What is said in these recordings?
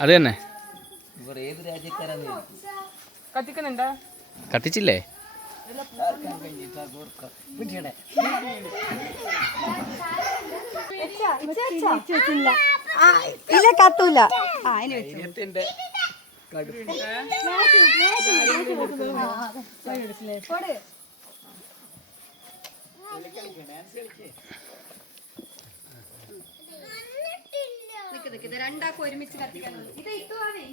അത് തന്നെ. കത്തിച്ചില്ലേ? ഇല്ല കത്തൂല. രണ്ടാക്കും ഒരുമിച്ച് കത്തിക്കാനുള്ളത്. ഇത് ഇട്ടുവാണേ.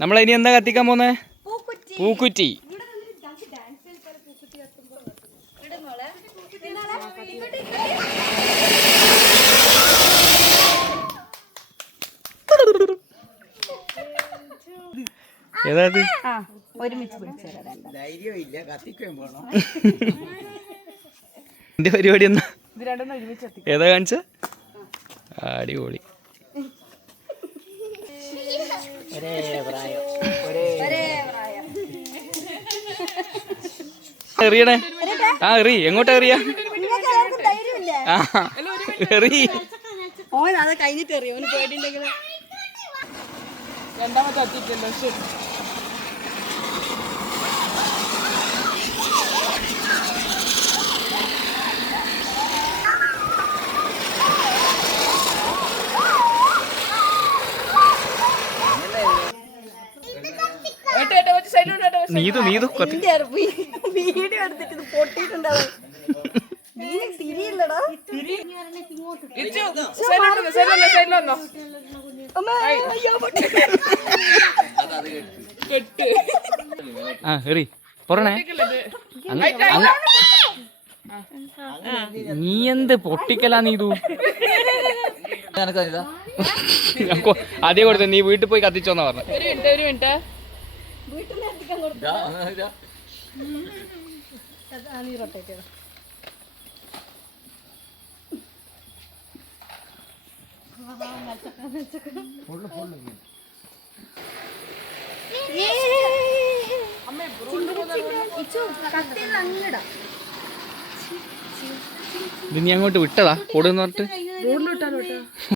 നമ്മൾ ഇനി എന്താ കത്തിക്കാൻ പോന്നെ? പൂക്കുറ്റി. ഏതാ ഒരുമിച്ച് എന്റെ പരിപാടി എന്നാ? ഏതാ കാണിച്ച? അടിപൊളി. എറിയണേ. ആ എറി. എങ്ങോട്ടാ എറിയാ? എറി. കഴിഞ്ഞിട്ട് എറിയോ പേടിണ്ടെങ്കിൽ. രണ്ടാമത്തെ എത്തിയിട്ടല്ലോ. ശരി. നീതു വീഡിയോ എടുത്തിട്ട് പൊട്ടിട്ടുണ്ടാവും. തിരിയില്ലടാ. ആ എറി. പൊറണേ. നീ എന്ത് പൊട്ടിക്കലാ നീതു? അതേ കൊടുത്ത നീ വീട്ടിൽ പോയി കത്തിച്ചോന്നാ പറഞ്ഞ. ഒരു മിനിറ്റ്. ഇത് നീ അങ്ങോട്ട് വിട്ടതാ കൊടുന്ന് പറഞ്ഞിട്ട്?